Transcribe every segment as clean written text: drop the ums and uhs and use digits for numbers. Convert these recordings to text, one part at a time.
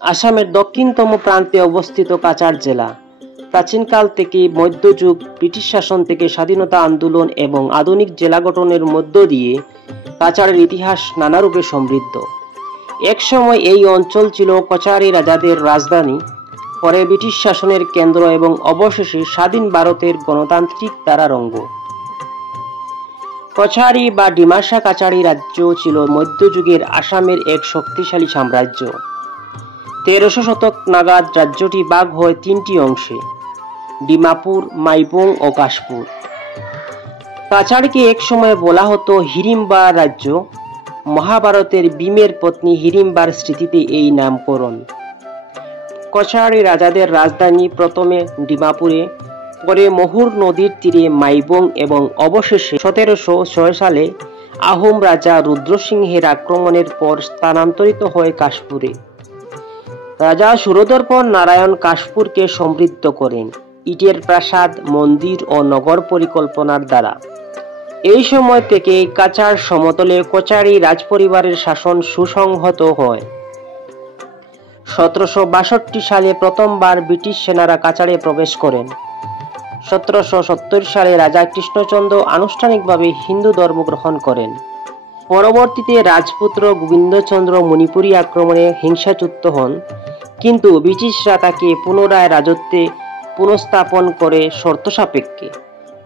আসামের দক্ষিণতম প্রান্তে অবস্থিত কাছাড় জেলা প্রাচীনকাল থেকে মধ্যযুগ, ব্রিটিশ শাসন থেকে স্বাধীনতা আন্দোলন এবং আধুনিক জেলা গঠনের মধ্য দিয়ে কাছাড়ের ইতিহাস নানারূপে সমৃদ্ধ। একসময় এই অঞ্চল ছিল কছারী রাজাদের রাজধানী, পরে ব্রিটিশ শাসনের কেন্দ্র এবং অবশেষে স্বাধীন ভারতের গণতান্ত্রিক ধারার অঙ্গ। কছারী বা ডিমাসা কাছাড়ী রাজ্য ছিল মধ্যযুগের আসামের এক শক্তিশালী সাম্রাজ্য। 1300 শতক নাগাদ রাজ্যটি ভাগ হয় তিনটি অংশে: ডিমাপুর, মাইবং ও কাশপুর। কাছাড়কে একসময় বলা হতো হিড়িম্বা রাজ্য। মহাভারতের ভীমের পত্নী হিড়িম্বার স্মৃতিতে এই নামকরণ। কছারী রাজাদের রাজধানী প্রথমে ডিমাপুরে, পরে মহুর নদীর তীরে মাইবং এবং অবশেষে 1706 সালে আহোম রাজা রুদ্রসিংহের আক্রমণের পর স্থানান্তরিত হয় কাশপুরে। রাজা সুরদর্পণ নারায়ণ কাশপুরকে সমৃদ্ধ করেন ইটের প্রাসাদ, মন্দির ও নগর পরিকল্পনার দ্বারা। এই সময় থেকে কাছাড় সমতলে কছারী রাজপরিবারের শাসন সুসংহত হয়। 1762 সালে প্রথমবার ব্রিটিশ সেনারা কাছাড়ে প্রবেশ করেন। 1770 সালে রাজা কৃষ্ণচন্দ্র আনুষ্ঠানিকভাবে হিন্দু ধর্ম গ্রহণ করেন। পরবর্তীতে রাজপুত্র গোবিন্দচন্দ্র মণিপুরী আক্রমণে হিংসাচ্যুত হন, কিন্তু ব্রিটিশরা তাকে পুনরায় রাজত্বে পুনঃস্থাপন করে শর্ত সাপেক্ষে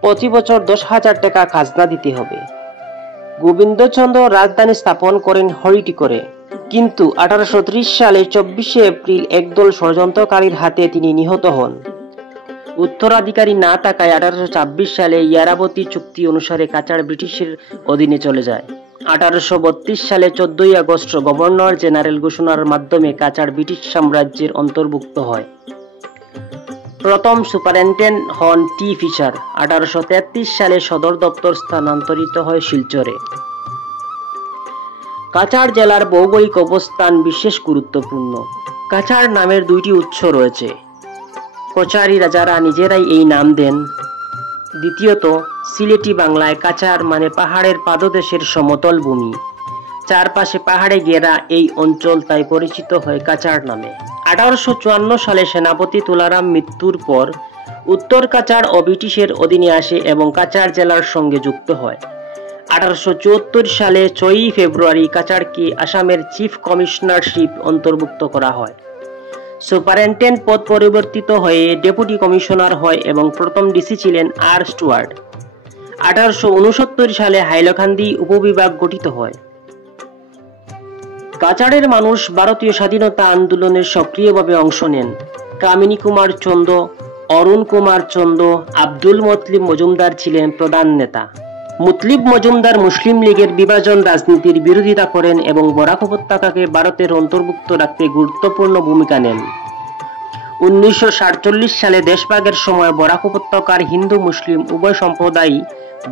প্রতি বছর 10,000 টাকা খাজনা দিতে হবে। গোবিন্দচন্দ্র রাজধানী স্থাপন করেন হরিটিকরে, কিন্তু 1830 সালে 24শে এপ্রিল একদল ষড়যন্ত্রকারীর হাতে তিনি নিহত হন। উত্তরাধিকারী না থাকায় 1826 সালে ইয়ারাবতী চুক্তি অনুসারে কাছাড় ব্রিটিশের অধীনে চলে যায়। 1832 সালে 14ই আগস্ট গভর্নর জেনারেল ঘোষণার মাধ্যমে কাছাড় ব্রিটিশ সাম্রাজ্যের অন্তর্ভুক্ত হয়। প্রথম সুপারিনটেন্ডেন্ট হন টি ফিশার। 1833 সালে সদর দপ্তর স্থানান্তরিত হয় শিলচরে। কাছাড় জেলার ভৌগোলিক অবস্থান বিশেষ গুরুত্বপূর্ণ। কাছাড় নামের দুইটি উৎস রয়েছে। কছারী রাজারা নিজেরাই এই নাম দেন। দ্বিতীয়ত, সিলেটি বাংলায় কাছাড় মানে পাহাড়ের পাদদেশের সমতল ভূমি। চারপাশে পাহাড়ে ঘেরা এই অঞ্চল তাই পরিচিত হয় কাছাড় নামে। 1854 সালে সেনাপতি তুলারাম মৃত্যুর পর উত্তর কাছাড় ও ব্রিটিশের অধীনে আসে এবং কাছাড় জেলার সঙ্গে যুক্ত হয়। 1874 সালে 6ই ফেব্রুয়ারি কাছাড়কে আসামের চিফ কমিশনারশিপ অন্তর্ভুক্ত করা হয়। সুপারিনটেন্ডেন্ট পদ পরিবর্তিত হয়ে ডেপুটি কমিশনার হয় এবং প্রথম ডিসি ছিলেন আর স্টুয়ার্ট। 1869 সালে হাইলাকান্দি উপবিভাগ গঠিত হয়। কাছাড়ের মানুষ ভারতীয় স্বাধীনতা আন্দোলনে সক্রিয়ভাবে অংশ নেন। কামিনী কুমার চন্দ, অরুণ কুমার চন্দ, আব্দুল মতলিব মজুমদার ছিলেন প্রধান নেতা। মতলিব মজুমদার মুসলিম লীগের বিভাজন রাজনীতির বিরোধিতা করেন এবং বরাক উপত্যকাকে ভারতের অন্তর্ভুক্ত রাখতে গুরুত্বপূর্ণ ভূমিকা নেন। 1947 সালে দেশভাগের সময় বরাক উপত্যকার হিন্দু মুসলিম উভয় সম্প্রদায়ই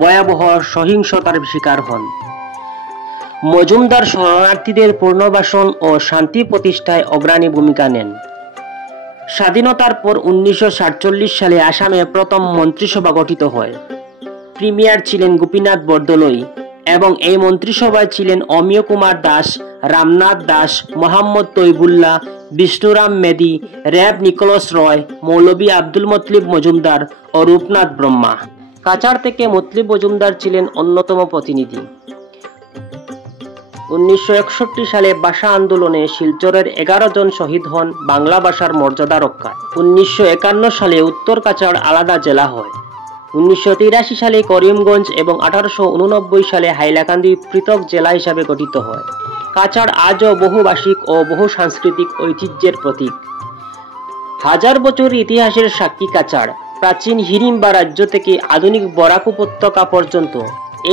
ভয়াবহ সহিংসতার শিকার হন। মজুমদার শরণার্থীদের পুনর্বাসন ও শান্তি প্রতিষ্ঠায় অগ্রণী ভূমিকা নেন। স্বাধীনতার পর 1947 সালে আসামে প্রথম মন্ত্রিসভা গঠিত হয়। প্রিমিয়ার ছিলেন গোপীনাথ বরদলৈ এবং এই মন্ত্রিসভায় ছিলেন অমিয় কুমার দাস, রামনাথ দাস, মোহাম্মদ তৈবুল্লাহ, বিষ্ণুরাম মেধি, রেব নিকোলাস রয়, মৌলভী আব্দুল মতলিব মজুমদার ও রূপনাথ ব্রহ্মা। কাছাড় থেকে মতলিব মজুমদার ছিলেন অন্যতম প্রতিনিধি। 1961 সালে ভাষা আন্দোলনে শিলচরের 11 জন শহীদ হন বাংলা ভাষার মর্যাদা রক্ষায়। 1951 সালে উত্তর কাছাড় আলাদা জেলা হয়। 1983 সালে করিমগঞ্জ এবং 1889 সালে হাইলাকান্দি পৃথক জেলা হিসাবে গঠিত হয়। কাছাড় আজও বহুভাষিক ও বহু সাংস্কৃতিক ঐতিহ্যের প্রতীক। হাজার বছর ইতিহাসের সাক্ষী কাছাড়। প্রাচীন হিড়িম্বা রাজ্য থেকে আধুনিক বরাক উপত্যকা পর্যন্ত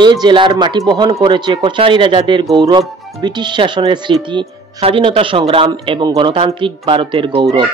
এই জেলার মাটি বহন করেছে কছারী রাজাদের গৌরব, ব্রিটিশ শাসনের স্মৃতি, স্বাধীনতা সংগ্রাম এবং গণতান্ত্রিক ভারতের গৌরব।